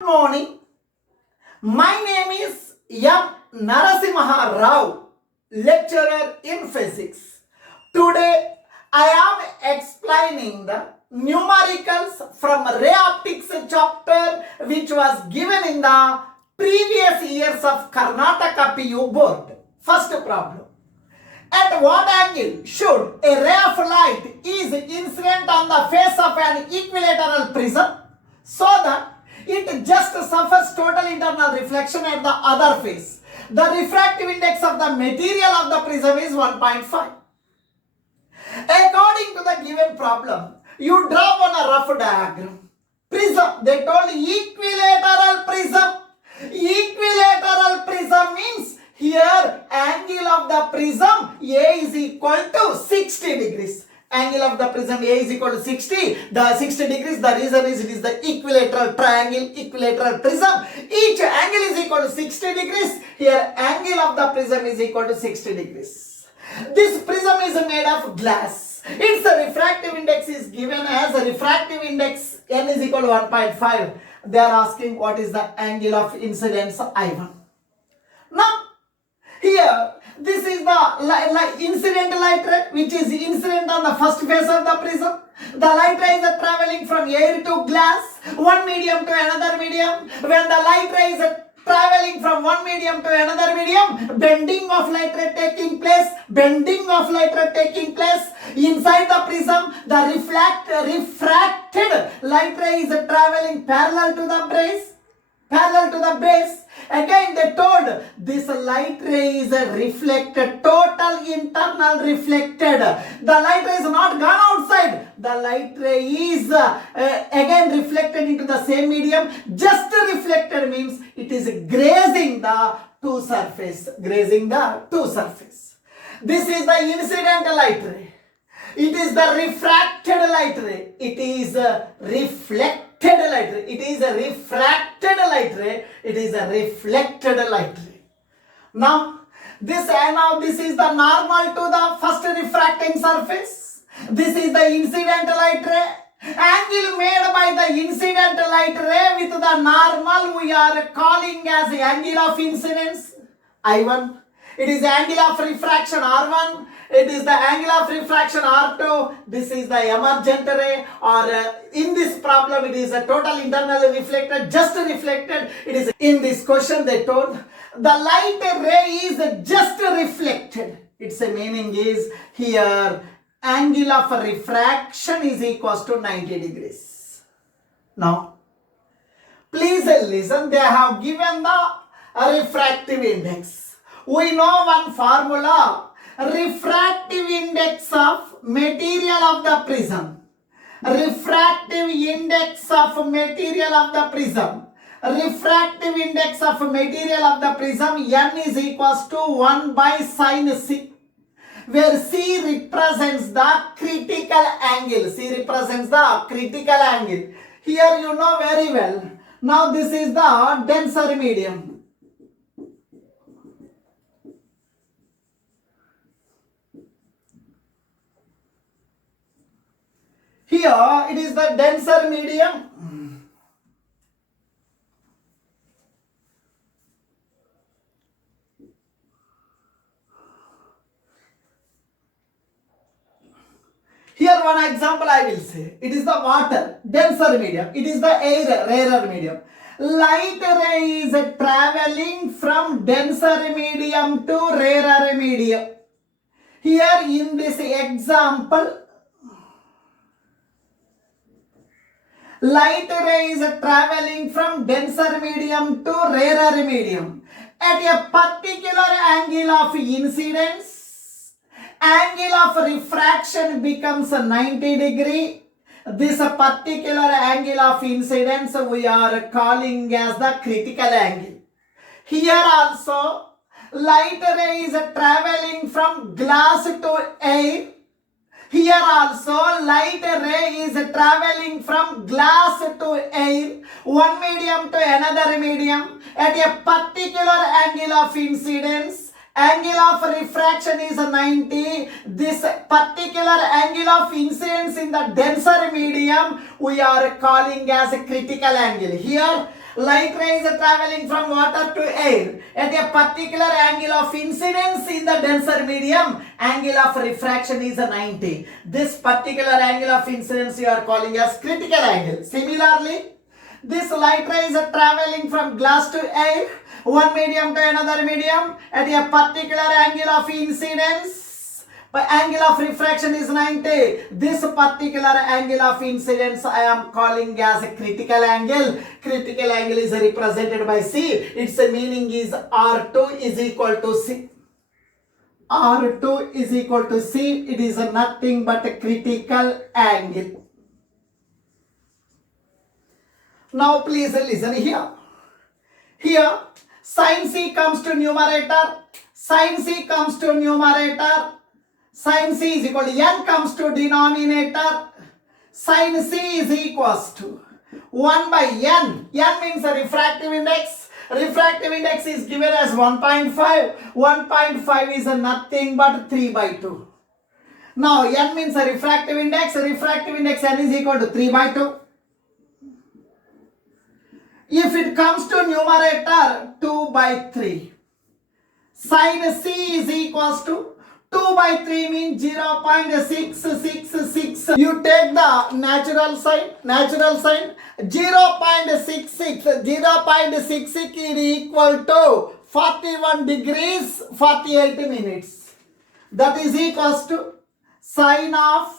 Good morning. My name is Narasimharao, lecturer in physics. Today I am explaining the numericals from ray optics chapter which was given in the previous years of Karnataka PU board. First problem. At what angle should a ray of light is incident on the face of an equilateral prism so that it just suffers total internal reflection at the other face? The refractive index of the material of the prism is 1.5. According to the given problem, you draw on a rough diagram. Prism, they told equilateral prism. Equilateral prism means here angle of the prism A is equal to 60 degrees. Angle of the prism A is equal to 60. The 60 degrees, the reason is it is the equilateral triangle, equilateral prism. Each angle is equal to 60 degrees. Here angle of the prism is equal to 60 degrees. This prism is made of glass. Its refractive index is given as a refractive index n is equal to 1.5. They are asking what is the angle of incidence I1. Now, here, this is the incident light ray which is incident on the first face of the prism. The light ray is traveling from air to glass, one medium to another medium. When the light ray is traveling from one medium to another medium, bending of light ray taking place, Inside the prism, the refracted light ray is traveling parallel to the base. Again they told this light ray is reflected, total internal reflected. The light ray is not gone outside. The light ray is again reflected into the same medium. Just reflected means it is grazing the two surface. This is the incident light ray. It is the refracted light ray. It is reflected light ray. It is a refracted light ray. It is a reflected light ray. Now this is the normal to the first refracting surface. This is the incident light ray. Angle made by the incident light ray with the normal we are calling as the angle of incidence I1. It is the angle of refraction R1. It is the angle of refraction R2. This is the emergent ray, or in this problem it is a total internally reflected, just reflected. It is in this question they told the light ray is just reflected. Its meaning is here angle of refraction is equals to 90 degrees. Now, please listen, they have given the refractive index. We know one formula, refractive index of material of the prism. Refractive index of material of the prism. Refractive index of material of the prism n is equals to 1 by sin c, where c represents the critical angle. C represents the critical angle. Here you know very well. Now this is the denser medium. Here it is the denser medium. Here one example I will say. It is the water, denser medium. It is the air, rarer medium. Light ray is traveling from denser medium to rarer medium. Here in this example, light ray is traveling from denser medium to rarer medium. At a particular angle of incidence, angle of refraction becomes 90 degree. This particular angle of incidence we are calling as the critical angle. Here also, light ray is traveling from glass to air. Here also light ray is traveling from glass to air, one medium to another medium. At a particular angle of incidence, angle of refraction is 90. This particular angle of incidence in the denser medium we are calling as a critical angle. Here Light ray is traveling from water to air at a particular angle of incidence in the denser medium. Angle of refraction is 90. This particular angle of incidence you are calling as critical angle. Similarly, this light ray is traveling from glass to air, one medium to another medium at a particular angle of incidence. But angle of refraction is 90. This particular angle of incidence I am calling as a critical angle. Critical angle is represented by C. Its meaning is R2 is equal to C. R2 is equal to C. It is nothing but a critical angle. Now please listen here. Here sin C comes to numerator. Sin C comes to numerator. Sin C is equal to n comes to denominator. Sin C is equals to 1 by n. N means a refractive index. Refractive index is given as 1.5. 1.5 is nothing but 3 by 2. Now n means a refractive index. Refractive index n is equal to 3 by 2. If it comes to numerator, 2 by 3. Sin C is equals to 2 by 3 means 0.666. You take the natural sign, 0.66 is equal to 41 degrees 48 minutes. That is equals to sine of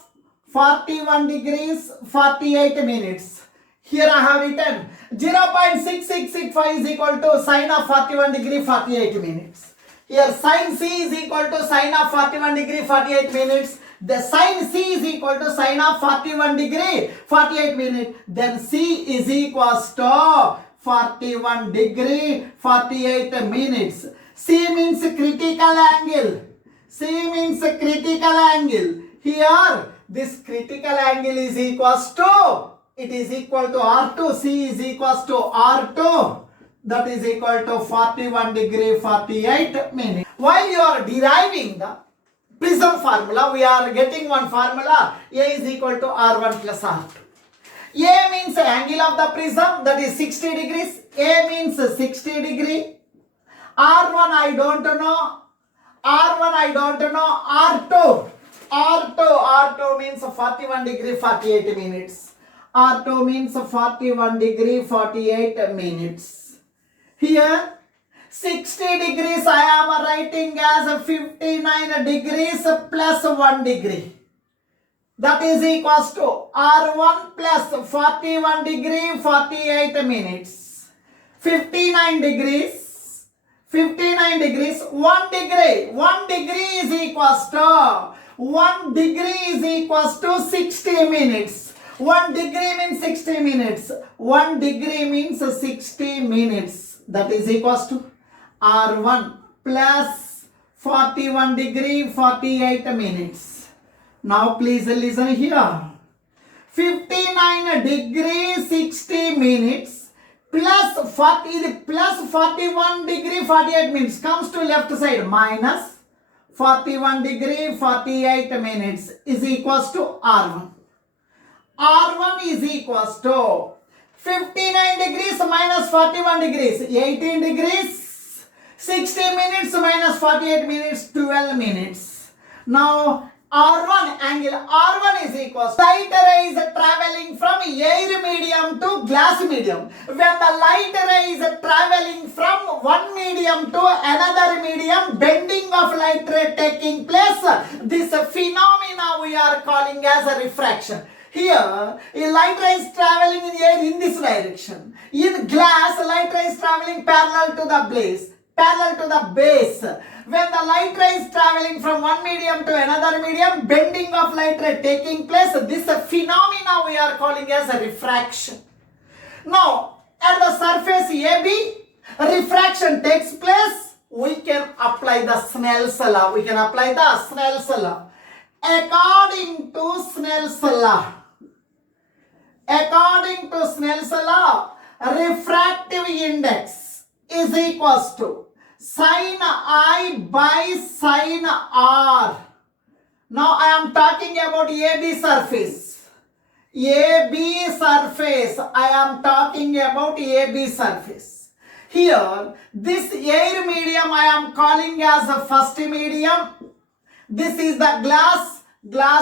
41 degrees 48 minutes. Here I have written 0.6665 is equal to sine of 41 degree 48 minutes. Here sin C is equal to sine of 41 degree 48 minutes. The sin C is equal to sine of 41 degree 48 minutes. Then C is equals to 41 degree 48 minutes. C means critical angle. C means critical angle. Here this critical angle is equals to, it is equal to R2. C is equals to R2. That is equal to 41 degree 48 minutes. While you are deriving the Prism formula, we are getting one formula. A is equal to R1 plus R2. A means angle of the prism, that is 60 degrees. A means 60 degree. R1 I don't know. R1 I don't know. R2 means 41 degree 48 minutes. R2 means 41 degree 48 minutes. Here 60 degrees I am writing as 59 degrees plus 1 degree. That is equals to R1 plus 41 degree 48 minutes. 59 degrees, 1 degree. 1 degree is equals to 1 degree is equals to 60 minutes. 1 degree means 60 minutes. 1 degree means 60 minutes. That is equals to R1 plus 41 degree 48 minutes. Now please listen here. 59 degree 60 minutes plus 41 degree 48 minutes comes to left side minus 41 degree 48 minutes is equals to R1. R1 is equals to 59 degrees minus 41 degrees, 18 degrees, 60 minutes minus 48 minutes, 12 minutes. Now R1 angle, R1 is equals to light ray is traveling from air medium to glass medium. When the light ray is traveling from one medium to another medium, bending of light ray taking place, this phenomena we are calling as a refraction. Here, a light ray is traveling in the air in this direction. In glass, light ray is traveling parallel to the base. When the light ray is traveling from one medium to another medium, bending of light ray taking place, this phenomena we are calling as a refraction. Now, at the surface AB, refraction takes place. We can apply the Snell's law. According to Snell's law, refractive index is equals to sin I by sin R. Now I am talking about AB surface. AB surface. I am talking about AB surface. Here, this air medium I am calling as the first medium. This is the glass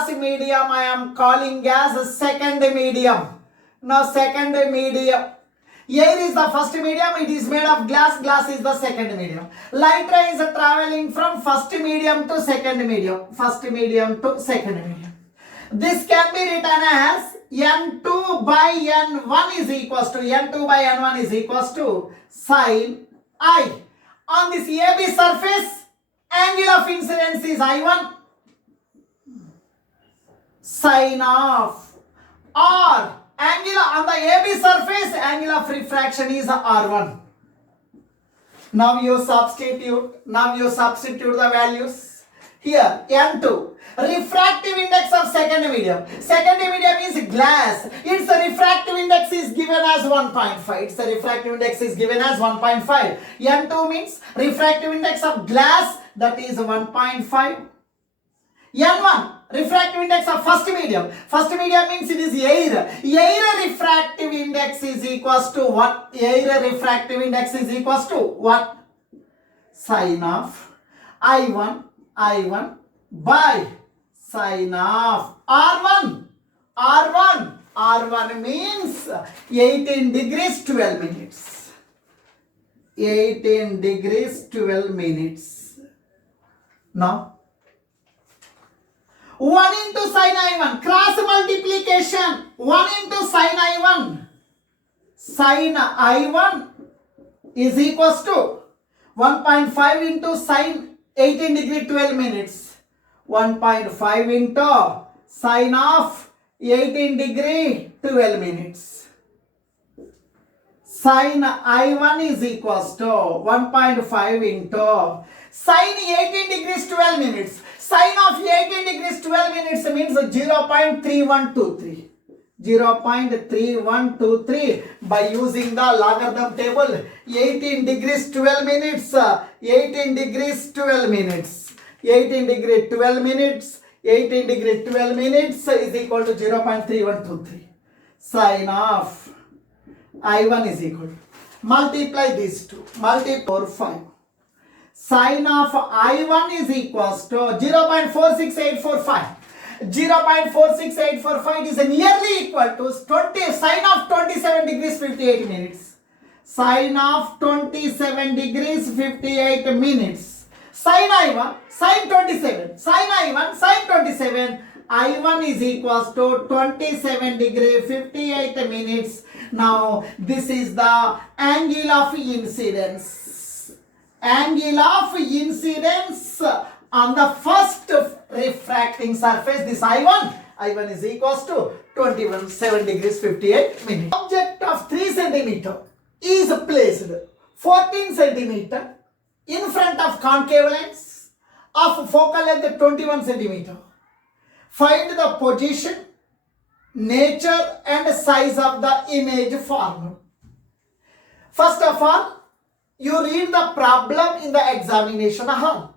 medium I am calling as the second medium. Now, second medium. Air is the first medium, it is made of glass, glass is the second medium. Light ray is traveling from first medium to second medium, first medium to second medium. This can be written as N2 by N1 is equals to, N2 by N1 is equals to sin I. On this AB surface, angle of incidence is I1, sin of R. Angle on the AB surface, angle of refraction is R1. Now you substitute the values. Here, N2, refractive index of second medium. Second medium is glass. Its refractive index is given as 1.5. Its refractive index is given as 1.5. N2 means refractive index of glass, that is 1.5. N1, refractive index of first medium. First medium means it is air. Air refractive index is equals to what? Air refractive index is equals to what? Sin of I1 by sin of R1. R1 means 18 degrees 12 minutes. 18 degrees 12 minutes. Now, 1 into sin I1, cross multiplication, 1 into sin I1. Sin I1 is equals to 1.5 into sin 18 degree 12 minutes. 1.5 into sin of 18 degree 12 minutes. Sin I1 is equals to 1.5 into sin 18 degrees 12 minutes. Sin of 18 degrees 12 minutes means 0.3123. 0.3123 by using the logarithm table. 18 degrees 12 minutes. 18 degrees 12 minutes. 18 degree 12 minutes. 18 degree 12 minutes is equal to 0.3123. Sin of I1 is equal to. Multiply these two. Multiply 4, 5. Sin of I1 is equals to 0.46845. 0.46845 is nearly equal to sin of 27 degrees 58 minutes. Sin of 27 degrees 58 minutes. Sin I1, sin 27. Sin I1, sin 27. I1 is equals to 27 degree 58 minutes. Now, this is the angle of incidence. Angle of incidence on the first refracting surface, this I1 is equals to 27 degrees 58 minutes. Object of 3 centimeter is placed 14 centimeter in front of concave lens of focal length 21 centimeter. Find the position, nature and size of the image formed. First of all, you read the problem in the examination hall.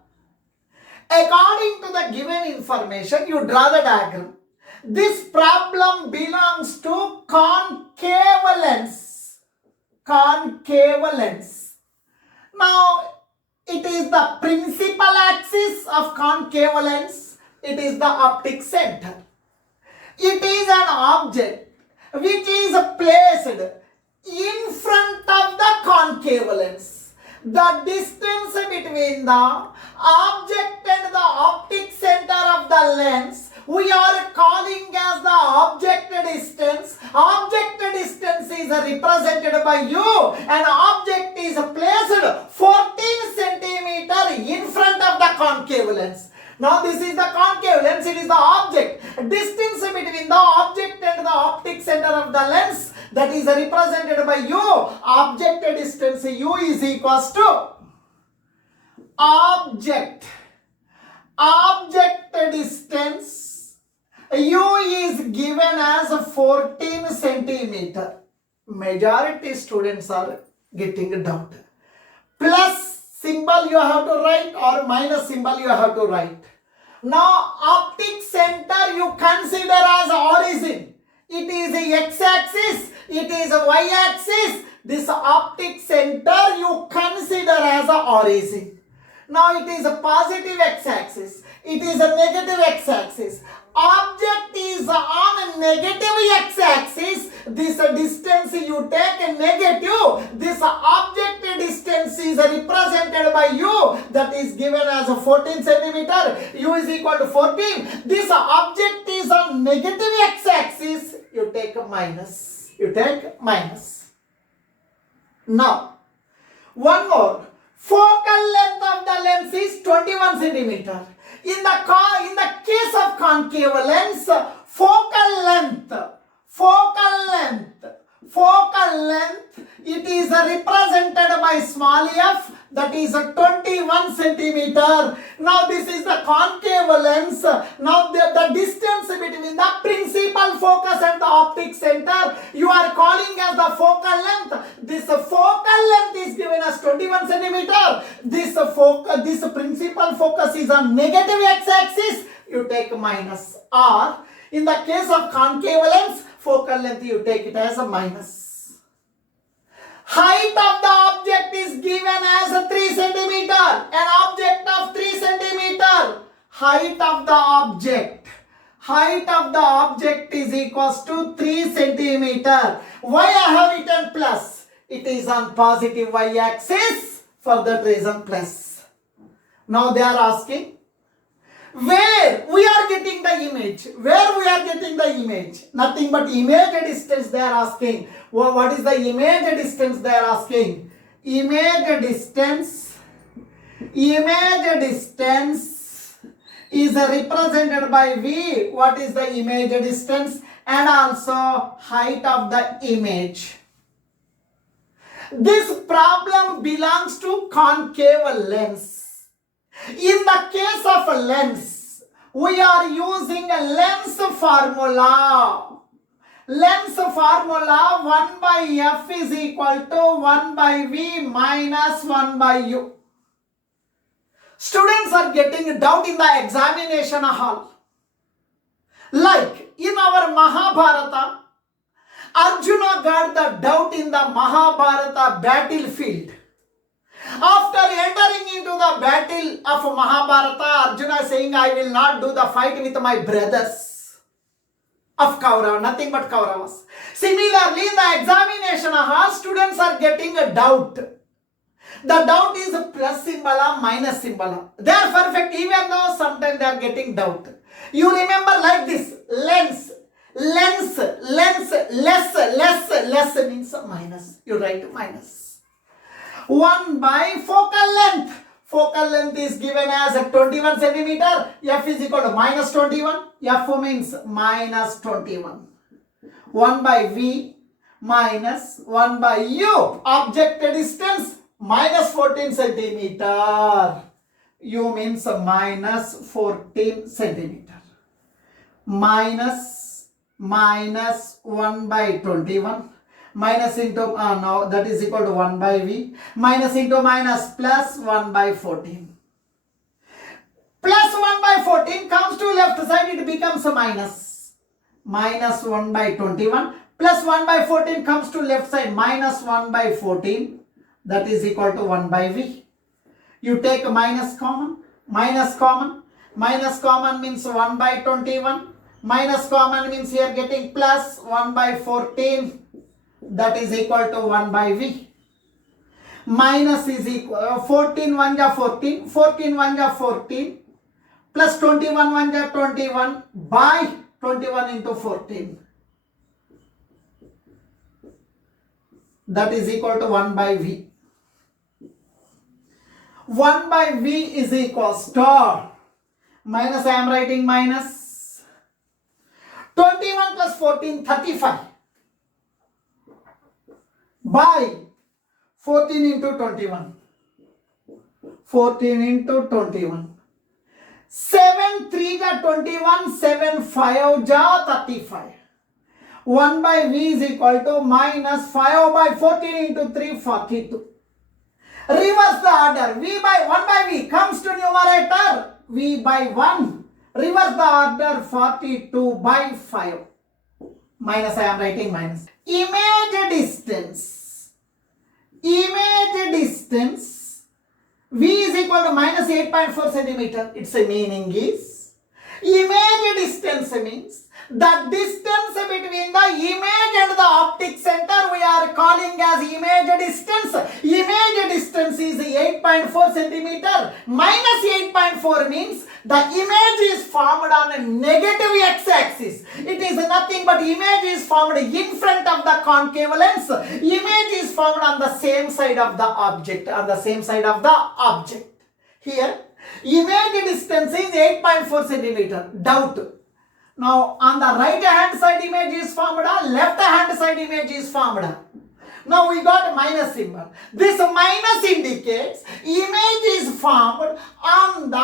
According to the given information, you draw the diagram. This problem belongs to concave lens. Concave lens. Now, it is the principal axis of concave lens. It is the optic center. It is an object which is placed in front of the concave lens. The distance between the object and the optic center of the lens we are calling as the object distance. Object distance is represented by u and object is placed 14 centimeter in front of the concave lens. Now this is the concave lens, it is the object. Distance between the object and the optic center of the lens, that is represented by u. Object distance u is equals to object distance u is given as 14 centimeter. Majority students are getting a doubt. Plus symbol you have to write or minus symbol you have to write. Now optic center you consider as origin. it is a x-axis, it is a y-axis. This optic center you consider as a origin. Now it is a positive x-axis, it is a negative x-axis. Object is on a negative x-axis. This distance you take a negative. This object distance is represented by u, that is given as a 14 centimeter. U is equal to 14. This object is on negative x-axis. You take a minus. You take minus. Now, one more. Focal length of the lens is 21 centimeter. In the case of concave lens, focal length, it is represented by small f, that is 21 centimeter. Now this is the concave lens. Now the distance between the principal focus and the optic center, you are calling as the focal length. This focal length is given as 21 centimeter. This principal focus is on negative x-axis. You take minus. Or in the case of concave lens, focal length you take it as a minus. Height of the object is given as 3 centimeter. An object of 3 centimeter. Height of the object is equals to 3 centimeter. Why I have written plus? It is on positive y-axis. For that reason plus. Now they are asking, where we are getting the image? Nothing but image distance they are asking. Well, what is the image distance they are asking? Image distance is represented by V. What is the image distance? And also height of the image. This problem belongs to concave lens. In the case of a lens, we are using a lens formula. 1 by f is equal to 1 by v minus 1 by u. Students are getting doubt in the examination hall. Like in our Mahabharata, Arjuna got the doubt in the Mahabharata battlefield. After entering into the battle of Mahabharata, Arjuna saying, I will not do the fight with my brothers of Kaurava, nothing but Kauravas. Similarly, in the examination hall, students are getting a doubt. The doubt is a plus symbol or minus symbol. They are perfect even though sometimes they are getting doubt. You remember like this, lens, less means minus. You write minus. 1 by focal length. Focal length is given as 21 centimeter. F is equal to minus 21. F means minus 21. 1 by V minus 1 by U. Object distance minus 14 centimeter. U means minus 14 centimeter. Minus 1 by 21. Minus into, no, that is equal to 1 by V. Minus into minus plus 1 by 14. Plus 1 by 14 comes to left side, it becomes a minus. Minus 1 by 21. Plus 1 by 14 comes to left side, minus 1 by 14. That is equal to 1 by V. You take a minus common. Minus common means 1 by 21. Minus common means you are getting plus 1 by 14. That is equal to 1 by V. Minus is equal 14 1 ja 14, 14 1 ja 14, plus 21 1 ja 21 by 21 into 14. That is equal to 1 by V. 1 by V is equals to minus, I am writing minus 21 plus 14, 35. By 14 into 21. 14 into 21. 7 3 ja 21, 7 5 ja 35. 1 by V is equal to minus 5 by 14 into 3, 42. Reverse the order. V by 1 by V comes to numerator. V by 1. Reverse the order, 42 by 5. minus, I am writing minus. Image distance, V is equal to minus 8.4 centimeter. Its meaning is, image distance means the distance between the image and the optic center we are calling as image distance. Image distance is 8.4 centimeter. Minus 8.4 means the image is formed on a negative x-axis. It is nothing but image is formed in front of the concave lens. Image is formed on the same side of the object. Here, image distance is 8.4 centimeter. Doubt. Now, on the right hand side image is formed, left hand side image is formed. Now, we got minus symbol. This minus indicates image is formed on the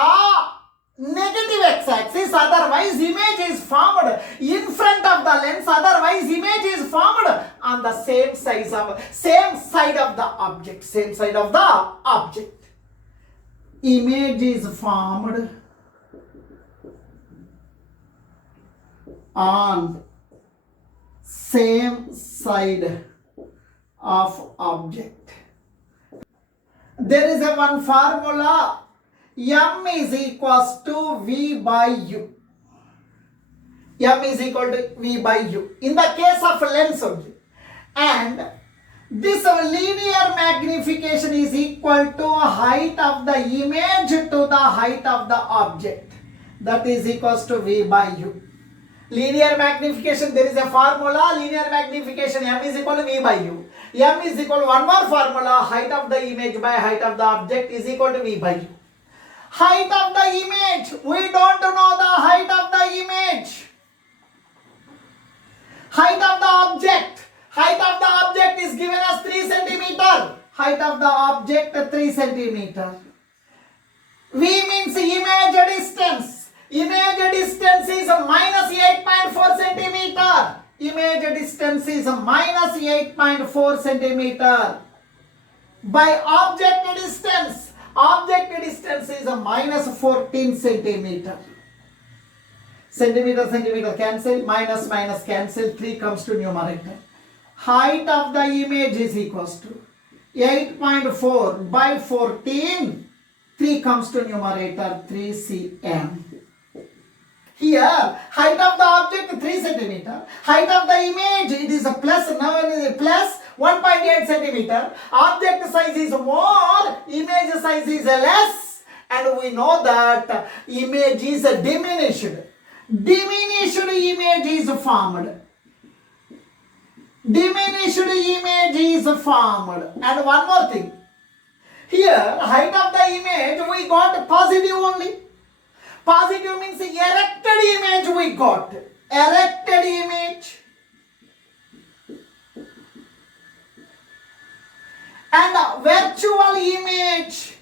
negative x-axis, otherwise image is formed in front of the lens, otherwise image is formed on the same side of the object. Image is formed on same side of object. There is one formula, M is equals to V by U. M is equal to V by U. In the case of lens only. And this linear magnification is equal to height of the image to the height of the object. That is equals to V by U. Linear magnification, there is a formula, linear magnification, M is equal to V by U. M is equal to one more formula, height of the image by height of the object is equal to V by U. Height of the image, we don't know the height of the image. Height of the object is given as 3 centimeter. Height of the object 3 centimeter. V means image distance. Image distance is minus 8.4 centimeter. Image distance is minus 8.4 centimeter. By object distance is minus 14 centimeter. Centimeter cancel, minus cancel, 3 comes to numerator. Height of the image is equals to 8.4 by 14, 3 comes to numerator, 3 cm. Here, height of the object 3 centimeter. Height of the image, it is a plus, now it is a plus 1.8 centimeter. Object size is more, image size is less. And we know that image is diminished. Diminished image is formed. And one more thing. Here, height of the image, we got positive only. Positive means erected image we got. Erected image. And virtual image.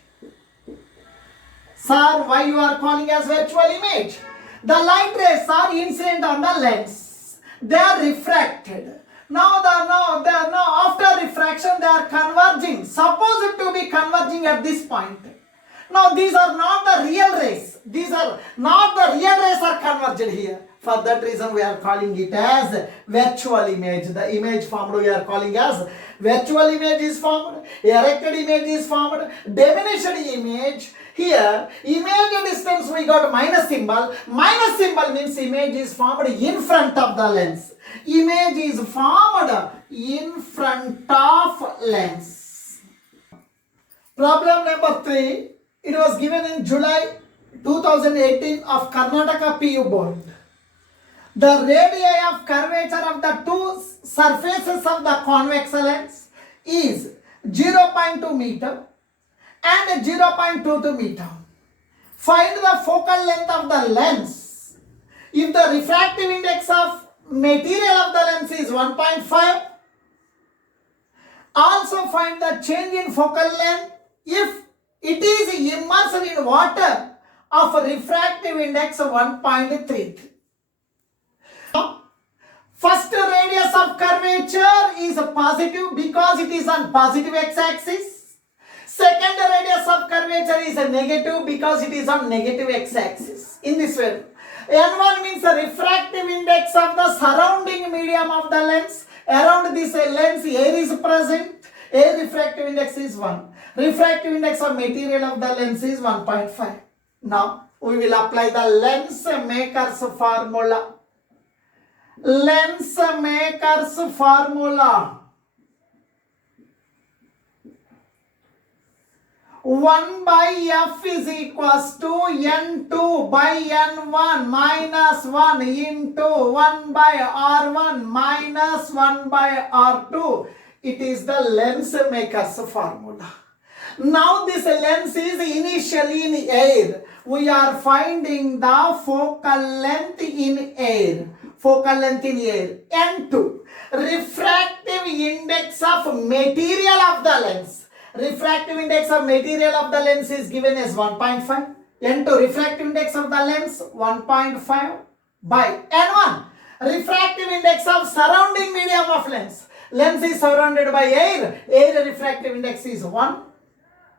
Sir, why you are calling as virtual image? The light rays are incident on the lens. They are refracted. Now after refraction they are converging. Supposed to be converging at this point. Now these are not the real rays. These are not the real rays are converged here. For that reason we are calling it as virtual image. The image formed we are calling as virtual image is formed. Erected image is formed. Diminished image. Here image distance we got minus symbol. Minus symbol means image is formed in front of the lens. Image is formed in front of lens. Problem number 3. It was given in July 2018 of Karnataka PU board. The radii of curvature of the two surfaces of the convex lens is 0.2 meter and 0.22 meter. Find the focal length of the lens. If the refractive index of material of the lens is 1.5, also find the change in focal length if it is immersed in water of refractive index of 1.33. First radius of curvature is positive because it is on positive x-axis. Second radius of curvature is a negative because it is on negative x-axis. In this way, N1 means the refractive index of the surrounding medium of the lens. Around this lens air is present. Air refractive index is 1. Refractive index of material of the lens is 1.5. Now we will apply the lens maker's formula. Lens maker's formula. 1 by F is equals to N2 by N1 minus 1 into 1 by R1 minus 1 by R2. It is the lens maker's formula. Now this lens is initially in air. We are finding the focal length in air. Focal length in air. N2. Refractive index of material of the lens. Refractive index of material of the lens is given as 1.5. N2 refractive index of the lens 1.5 by N1 refractive index of surrounding medium of lens. Lens is surrounded by air. Air refractive index is 1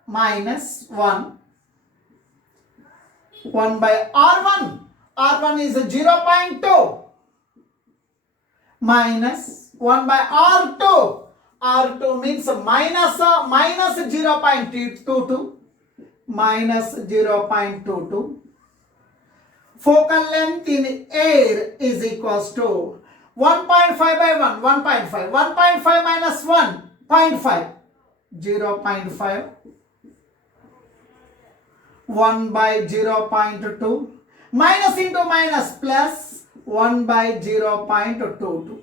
minus 1 by R1. R1 is 0.2 minus 1 by R2. R2 means minus 0.22 minus 0.22. Focal length in air is equals to 1.5 by 1, 1.5. 1.5 minus 1, 0.5. 0.5. 1 by 0.2. Minus into minus plus 1 by 0.22.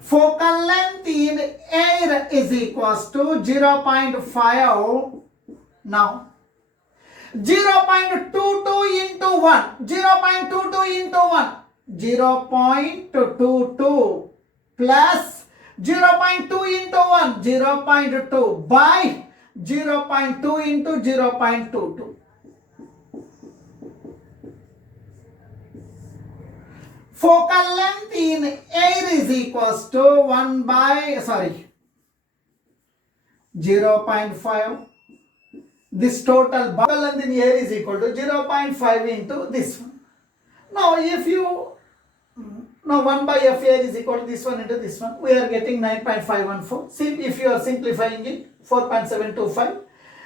Focal length in air is equals to 0.5. Now 0.22 into 1. 0.22 into 1. 0.22 plus 0.2 into 1. 0.2 by 0.2 into 0.22. Focal length in air is equals to 0.5. This total focal length in air is equal to 0.5 into this one. Now 1 by F air is equal to this one into this one. We are getting 9.514. See, if you are simplifying it, 4.725.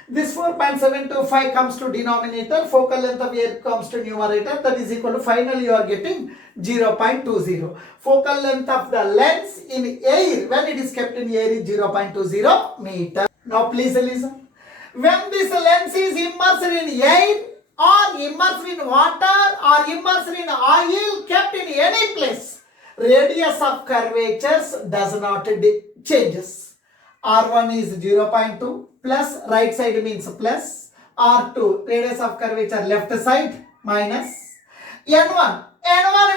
This 4.725 comes to denominator, focal length of air comes to numerator, that is equal to, finally you are getting 0.20. Focal length of the lens in air, when it is kept in air, is 0.20 meter. Now please listen. When this lens is immersed in air or immersed in water or immersed in oil, kept in any place, radius of curvatures does not changes. R1 is 0.2 plus, right side means plus, R2 radius of curvature left side minus, N1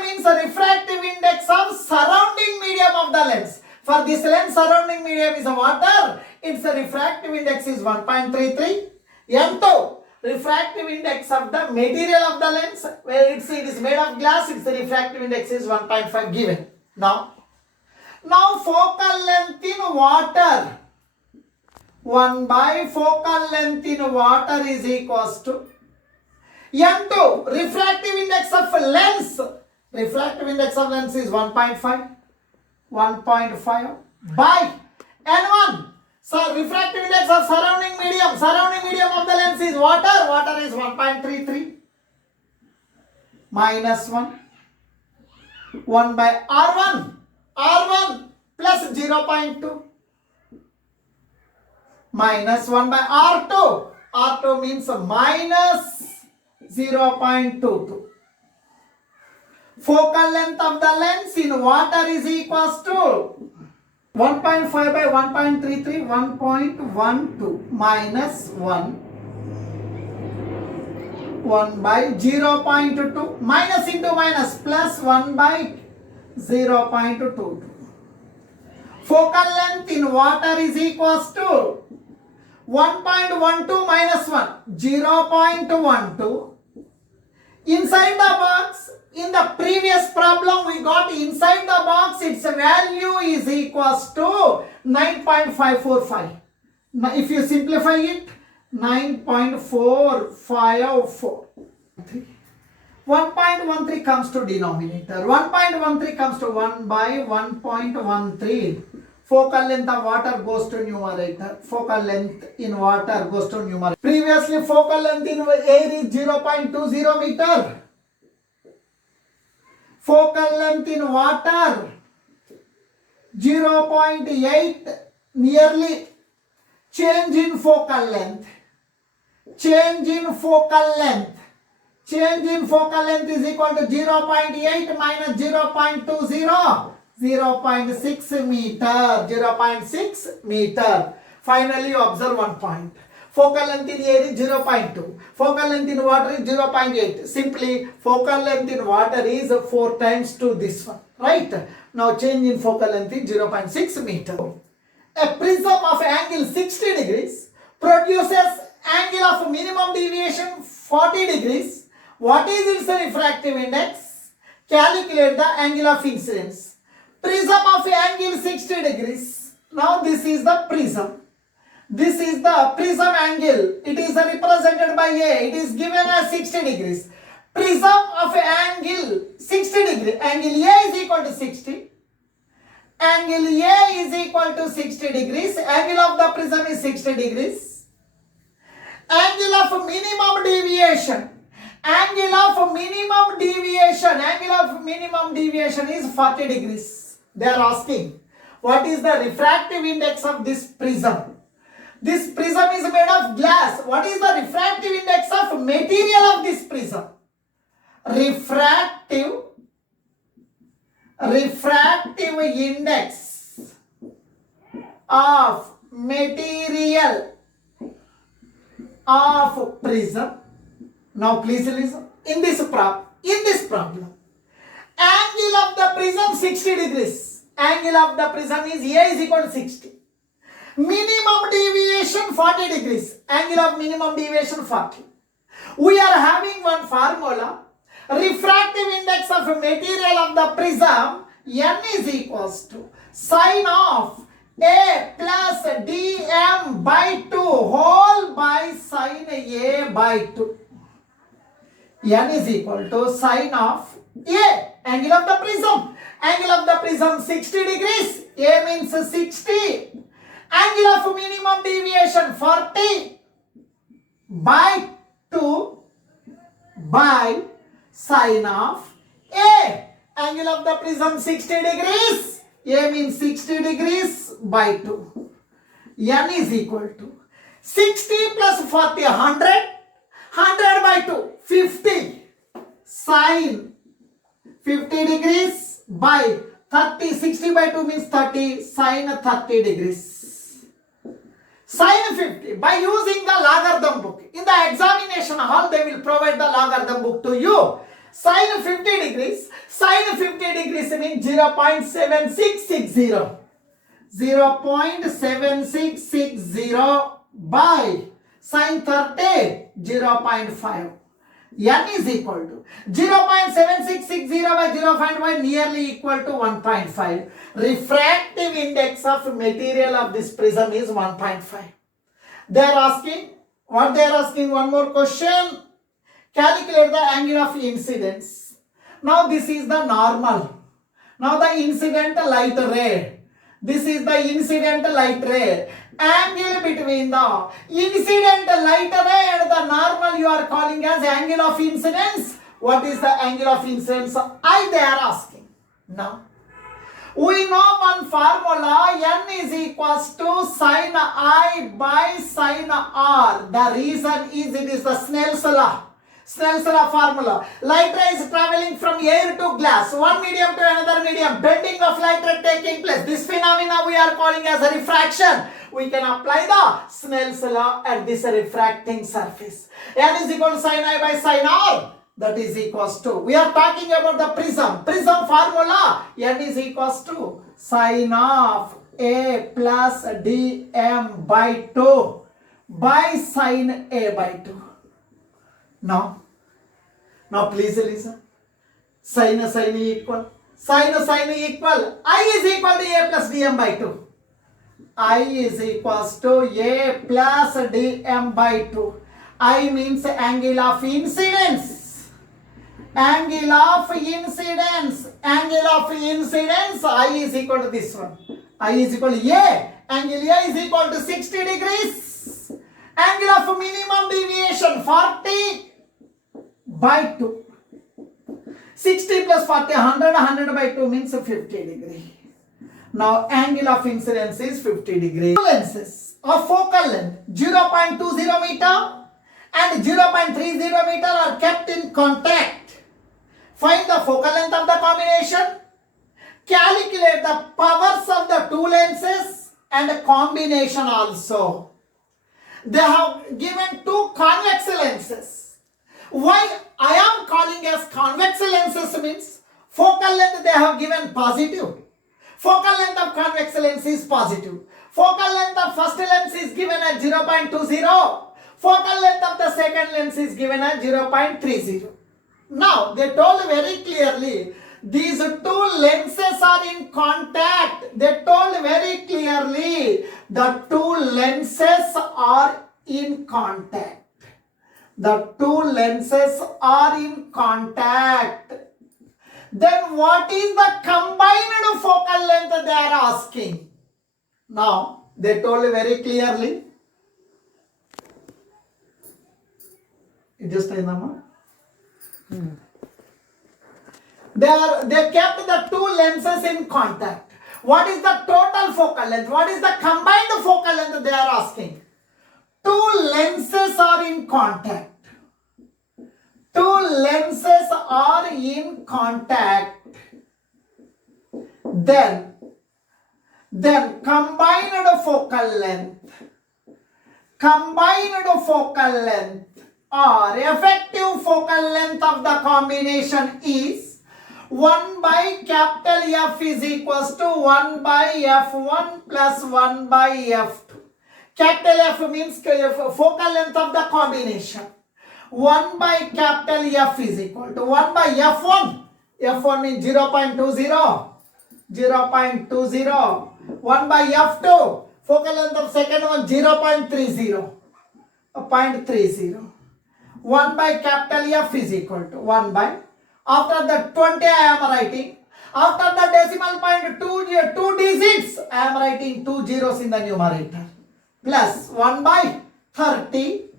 means the refractive index of surrounding medium of the lens. For this lens, surrounding medium is water, its refractive index is 1.33. N2 refractive index of the material of the lens, where it is made of glass, its refractive index is 1.5 given. Now focal length in water, 1 by focal length in water is equals to N2 refractive index of lens. Refractive index of lens is 1.5 by N1. So refractive index of surrounding medium of the lens is water. Water is 1.33 minus 1 by R1 plus 0.2 minus 1 by R2. R2 means minus 0.22. Focal length of the lens in water is equals to 1.5 by 1.33, 1.12 minus 1 by 0.2, minus into minus plus 1 by 0.22. Focal length in water is equals to 1.12 minus 1, 0.12. Inside the box, in the previous problem we got inside the box, its value is equals to 9.545. Now if you simplify it, 9.454. 1.13 comes to denominator. 1.13 comes to 1 by 1.13. Focal length of water goes to numerator. Focal length in water goes to numerator. Previously, focal length in air is 0.20 meter. Focal length in water 0.8, nearly. Change in focal length. Change in focal length. Change in focal length is equal to 0.8 minus 0.20. 0.6 meter. 0.6 meter. Finally, you observe one point. Focal length in air is 0.2. Focal length in water is 0.8. Simply, focal length in water is 4 times to this one. Right? Now, change in focal length is 0.6 meter. A prism of angle 60 degrees produces angle of minimum deviation 40 degrees. What is its refractive index? Calculate the angle of incidence. Prism of angle 60 degrees. Now this is the prism. This is the prism angle. It is represented by A. It is given as 60 degrees. Prism of angle 60 degree. Angle A is equal to 60. Angle A is equal to 60 degrees. Angle of the prism is 60 degrees. Angle of minimum deviation. Angle of minimum deviation. Angle of minimum deviation is 40 degrees. They are asking, what is the refractive index of this prism? This prism is made of glass. What is the refractive index of material of this prism? Refractive index of material of prism. Now please listen. In this problem, angle of the prism 60 degrees. Angle of the prism is A is equal to 60. Minimum deviation 40 degrees. Angle of minimum deviation 40. We are having one formula. Refractive index of material of the prism n is equals to sine of A plus dm by 2 whole by sine A by 2. N is equal to sine of A, angle of the prism. Angle of the prism 60 degrees. A means 60. Angle of minimum deviation 40 by 2 by sine of A. Angle of the prism 60 degrees. A means 60 degrees by 2. N is equal to 60 plus 40, 100. 100 by 2, 50. Sine 50 degrees by 30. 60 by 2 means 30. Sine 30 degrees. Sine 50 by using the logarithm book. In the examination hall, they will provide the logarithm book to you. Sine 50 degrees. Sine 50 degrees means 0.7660. 0.7660 by sine 30, 0.5. N is equal to 0.7660 by 0.5 nearly equal to 1.5. Refractive index of material of this prism is 1.5. They are asking, what they are asking, one more question. Calculate the angle of incidence. Now this is the normal. Now the incident light ray. This is the incident light ray. Angle between the incident light ray and the normal you are calling as angle of incidence. What is the angle of incidence? They are asking. Now, we know one formula, n is equals to sine I by sine r. The reason is it is the Snell's law. Snell's law formula. Light ray is traveling from air to glass, one medium to another medium, bending of light ray taking place. This phenomena we are calling as a refraction. We can apply the Snell's law at this refracting surface. N is equal to sine I by sine r. That is equals to, we are talking about the prism. Prism formula, N is equals to sine of A plus dm by 2 by sine A by 2. Now please listen. Sine equal. Sine equal. I is equal to A plus dm by 2. I is equals to A plus dm by 2. I means angle of incidence. Angle of incidence. Angle of incidence. I is equal to this one. I is equal to A. Angle A is equal to 60 degrees. Angle of minimum deviation 40 by 2. 60 plus 40, 100, 100 by 2 means 50 degree. Now angle of incidence is 50 degree. Lenses of focal length 0.20 meter and 0.30 meter are kept in contact. Find the focal length of the combination. Calculate the powers of the two lenses and combination also. They have given two convex lenses. Why I am calling as convex lenses means focal length they have given positive. Focal length of convex lens is positive. Focal length of first lens is given as 0.20. Focal length of the second lens is given as 0.30. Now they told very clearly these two lenses are in contact. They told very clearly the two lenses are in contact. The two lenses are in contact. Then what is the combined focal length they are asking? Now they told very clearly. Just They kept the two lenses in contact. What is the total focal length? What is the combined focal length they are asking? Two lenses are in contact. Two lenses are in contact. Then combined focal length or effective focal length of the combination is 1 by capital F is equals to 1 by F1 plus 1 by F2. Capital F means focal length of the combination. 1 by capital F is equal to 1 by F1. F1 means 0.20. 0.20. 1 by F2. Focal length of second one 0.30. 0.30. 1 by capital F is equal to 1 by. After the 20 I am writing. After the decimal point 2 digits I am writing 2 zeros in the numerator. Plus 1 by 30.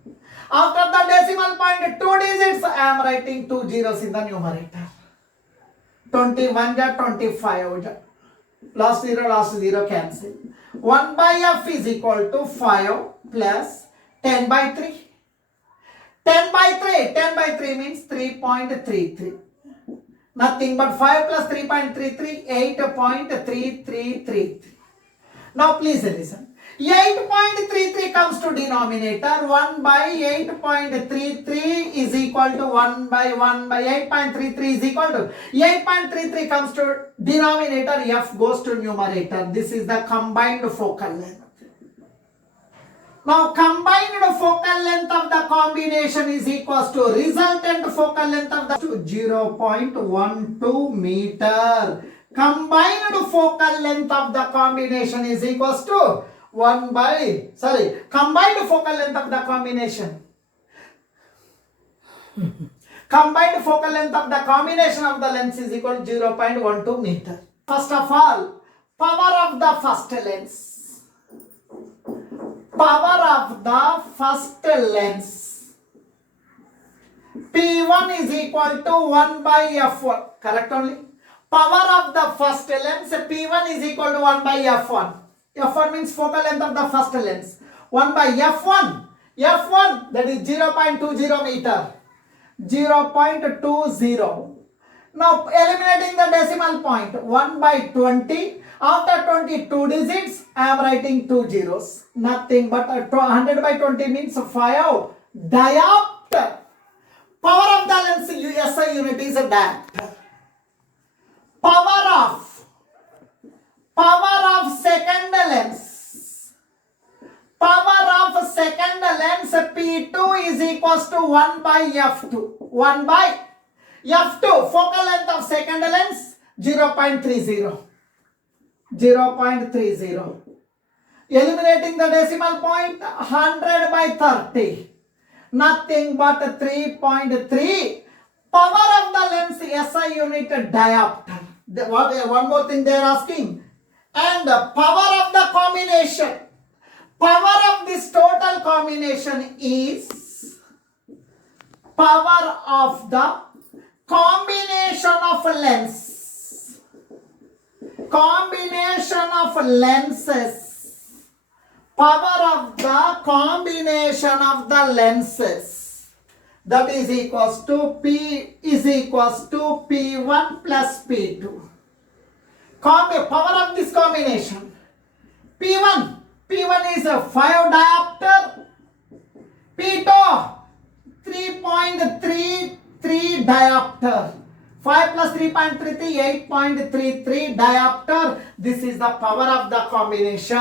After the decimal point 2 digits I am writing 2 zeros in the numerator. 21 ja 25 ja. Last zero cancel. 1 by F is equal to 5 plus 10 by 3. 10 by 3 means 3.33. Nothing but 5 plus 3.33, 8.3333. Now please listen. 8.33 comes to denominator. 1 by 8.33 is equal to 1 by 8.33 is equal to 8.33 comes to denominator. F goes to numerator. This is the combined focal length. Now combined focal length of the combination is equals to resultant focal length of the 0.12 meter. Combined focal length of the combination is equals to combined focal length of the combination. Combined focal length of the combination of the lengths is equal to 0.12 meter. First of all, power of the first lens. Power of the first lens. P1 is equal to 1 by F1. Correct only? Power of the first lens. P1 is equal to 1 by F1. F1 means focal length of the first lens. 1 by F1. F1 that is 0.20 meter. 0.20. Now eliminating the decimal point. 1 by 20. After 22 digits, I am writing 2 zeros. Nothing but 100 by 20 means 5 diopter. Power of the lens SI unit is a diopter. Power of second lens. Power of second lens P2 is equals to 1 by F2. 1 by F2. Focal length of second lens 0.30. 0.30. Eliminating the decimal point 100 by 30. Nothing but 3.3. Power of the lens SI unit diopter. One more thing they are asking. And power of the combination. Power of this total combination is power of the combination of lens. Combination of lenses. Power of the combination of the lenses. That is equals to P is equals to P1 plus P2. Power of this combination. P1 is a 5 diopter. P2 3.33 diopter. 5 plus 3.33 8.33 diopter. This is the power of the combination.